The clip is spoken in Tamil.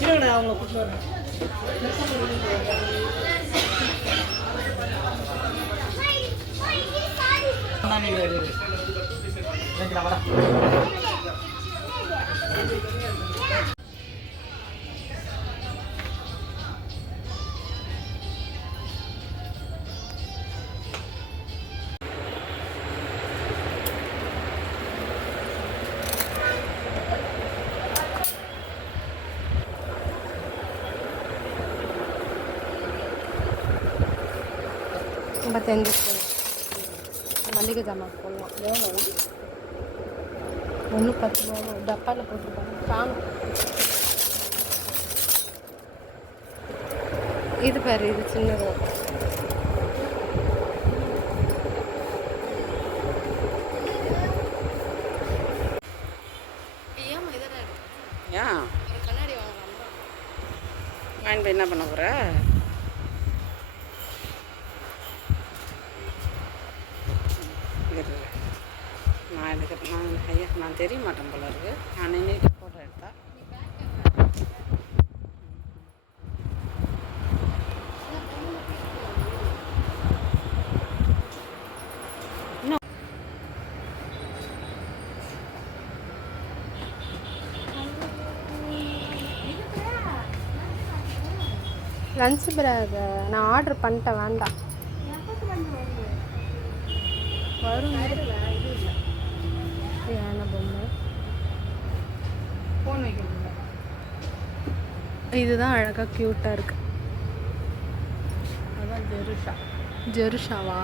இருங்கண்ணா அவங்கள கூட்டு வரேன். நான் நீங்கள் ஐம்பத்தஞ்சு மல்லிகை ஜாமான் போடலாம் எவ்வளோ ஒன்று பத்து ரூபா டப்பாவில் போட்டுருப்பாங்க காணும் இது பாரு இது சின்னது ஏன் வாங்கிட்டு போய் என்ன பண்ண போகிற நான் எடுக்க நான் ஐயா நான் தெரிய மாட்டேன் போல இருக்கு. நான் நின்றுட்டு ஃபோட்டோ எடுத்தா. லஞ்ச் பேக் நான் ஆர்டர் பண்ணிட்டேன் வேண்டாம். வரும். இதுதான் அழகாக க்யூட்டாக இருக்கு. அதான் ஜெருஷா. ஜெருஷாவா?